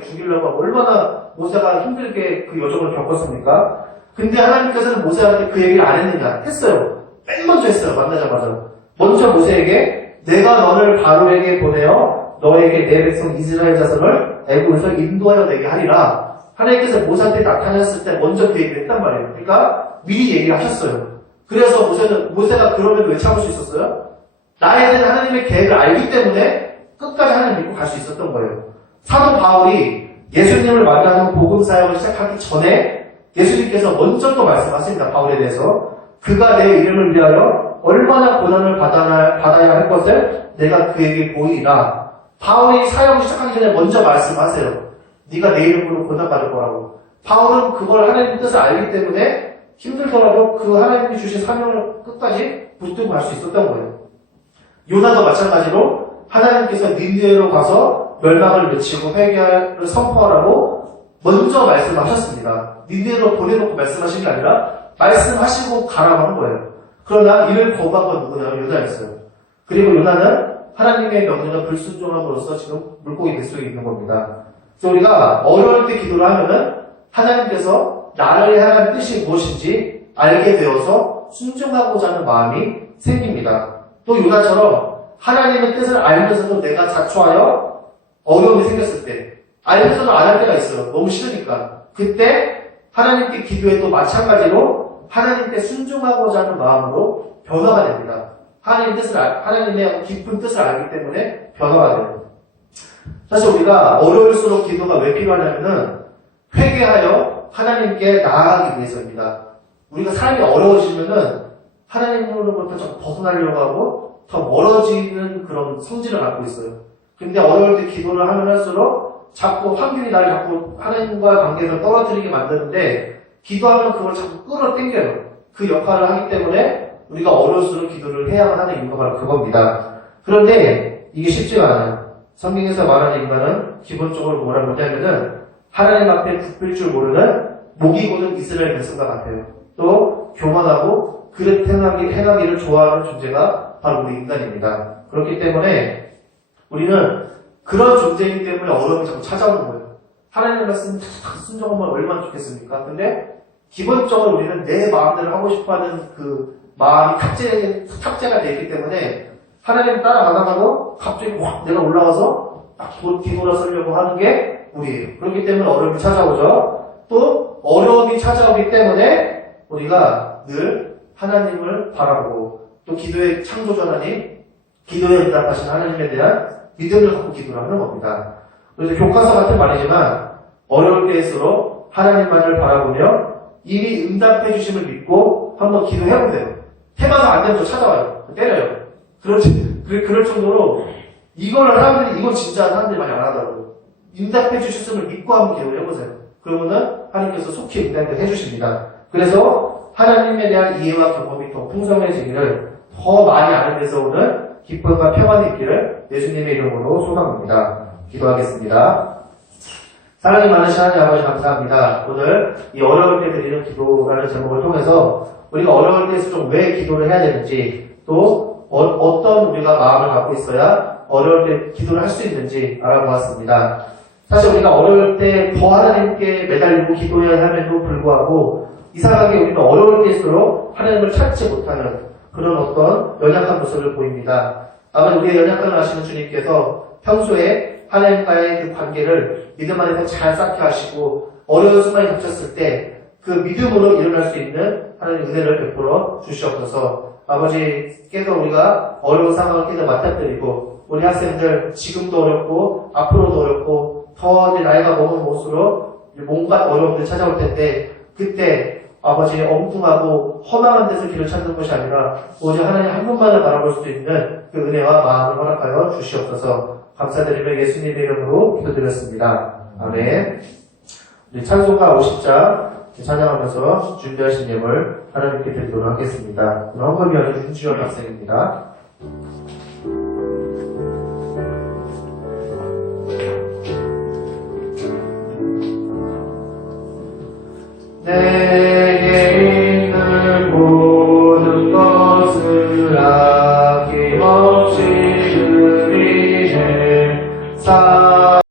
죽이려고 얼마나 모세가 힘들게 그 여정을 겪었습니까? 근데 하나님께서는 모세한테 그 얘기를 안 했느냐? 했어요. 맨 먼저 했어요. 만나자마자. 먼저 모세에게 내가 너를 바로에게 보내어 너에게 내 백성 이스라엘 자손을 애굽에서 인도하여 내게 하리라. 하나님께서 모세한테 나타났을 때 먼저 그 얘기를 했단 말이에요. 그러니까 미리 얘기를 하셨어요. 그래서 모세는 모세가 그러면 왜 참을 수 있었어요? 나에 대한 하나님의 계획을 알기 때문에 끝까지 하나님 믿고 갈 수 있었던 거예요. 사도 바울이 예수님을 만나는 복음 사역을 시작하기 전에 예수님께서 먼저 또 말씀하십니다. 바울에 대해서 그가 내 이름을 위하여 얼마나 고난을 받아야, 할 것을 내가 그에게 보이라. 바울이 사역을 시작하기 전에 먼저 말씀하세요. 네가 내 이름으로 고난받을 거라고. 바울은 그걸 하나님의 뜻을 알기 때문에 힘들더라도 그 하나님이 주신 사명을 끝까지 붙들고 갈 수 있었던 거예요. 요나도 마찬가지로 하나님께서 니느웨로 가서 멸망을 외치고 회개를 선포하라고 먼저 말씀하셨습니다. 니느웨로 보내놓고 말씀하신 게 아니라 말씀하시고 가라고 한 거예요. 그러나 이를 거부한 건 누구냐면 요나였어요. 그리고 요나는 하나님의 명령을 불순종함으로써 지금 물고기 뱃속에 있는 겁니다. 그래서 우리가 어려울 때 기도를 하면은 하나님께서 나를 향한 뜻이 무엇인지 알게 되어서 순종하고자 하는 마음이 생깁니다. 또 요나처럼 하나님의 뜻을 알면서도 내가 자초하여 어려움이 생겼을 때 알면서도 안할 때가 있어요. 너무 싫으니까. 그때 하나님께 기도해도 마찬가지로 하나님께 순종하고자 하는 마음으로 변화가 됩니다. 하나님 뜻을 알, 하나님의 깊은 뜻을 알기 때문에 변화가 돼요. 사실 우리가 어려울수록 기도가 왜 필요하냐면은 회개하여 하나님께 나아가기 위해서입니다. 우리가 삶이 어려워지면은 하나님으로부터 좀 벗어나려고 하고 더 멀어지는 그런 성질을 갖고 있어요. 근데 어려울 때 기도를 하면 할수록 자꾸 환경이 나를 자꾸 하나님과의 관계를 떨어뜨리게 만드는데 기도하면 그걸 자꾸 끌어당겨요. 그 역할을 하기 때문에 우리가 어려울수록 기도를 해야만 하는 이유가 바로 그겁니다. 그런데 이게 쉽지가 않아요. 성경에서 말하는 인간은 기본적으로 뭐라 그러냐면은 하나님 앞에 굽힐 줄 모르는 목이 고는 이스라엘 백성과 같아요. 또 교만하고 그릇 행하기, 행하기를 좋아하는 존재가 바로 우리 인간입니다. 그렇기 때문에 우리는 그런 존재이기 때문에 어려움이 자꾸 찾아오는 거예요. 하나님 말씀 순종하면 얼마나 좋겠습니까? 근데 기본적으로 우리는 내 마음대로 하고 싶어하는 그 마음이 탑재, 탑재가 되어 있기 때문에 하나님 따라가다가도 갑자기 확 내가 올라가서 딱 뒤돌아서려고 하는 게 우리예요. 그렇기 때문에 어려움이 찾아오죠. 또 어려움이 찾아오기 때문에 우리가 늘 하나님을 바라보고 또 기도의 창조주 하나님, 기도에 응답하신 하나님에 대한 믿음을 갖고 기도를 하는 겁니다. 그래서 교과서 같은 말이지만 어려울 때일수록 하나님만을 바라보며 이미 응답해 주심을 믿고 한번 기도해보세요. 해봐서 안 되면 저 찾아와요. 때려요. 그렇지, 그, 그럴 정도로 이걸 사람들이 이건 진짜 사람들이 많이 안 하더라고요. 응답해 주셨음을 믿고 한번 기도를 해보세요. 그러면은 하나님께서 속히 응답을 해주십니다. 그래서 하나님에 대한 이해와 경험이 더 풍성해지기를 더 많이 아는 데서 오는 기쁨과 평안이 있기를 예수님의 이름으로 소망합니다. 기도하겠습니다. 사랑이 많으신 하나님 아버지 감사합니다. 오늘 이 어려울 때 드리는 기도라는 제목을 통해서 우리가 어려울 때일수록 왜 기도를 해야 되는지 또 어, 떤 우리가 마음을 갖고 있어야 어려울 때 기도를 할 수 있는지 알아보았습니다. 사실 우리가 어려울 때 더 하나님께 매달리고 기도해야 함에도 불구하고 이상하게 우리는 어려울 때일수록 하나님을 찾지 못하는 그런 어떤 연약한 모습을 보입니다. 아마 우리의 연약함을 아시는 주님께서 평소에 하나님과의 그 관계를 믿음 안에서 잘 쌓게 하시고 어려운 순간이 닥쳤을 때 그 믿음으로 일어날 수 있는 하나님의 은혜를 베풀어 주시옵소서 아버지께서 우리가 어려운 상황을 계속 맞닥뜨리고 우리 학생들 지금도 어렵고 앞으로도 어렵고 더 나이가 먹은 모습으로 뭔가 어려움들이 찾아올 텐데 그때 아버지 엉뚱하고 험한 데서 길을 찾는 것이 아니라 오직 하나님 한 분만을 바라볼 수 있는 그 은혜와 마음을 허락하여 주시옵소서 감사드리며 예수님의 이름으로 기도드렸습니다. 아멘 우리 찬송가 50장 찬양하면서 준비하신 예물 하나님께 드리도록 하겠습니다. 오늘 헌금위원회 윤주현 학생입니다.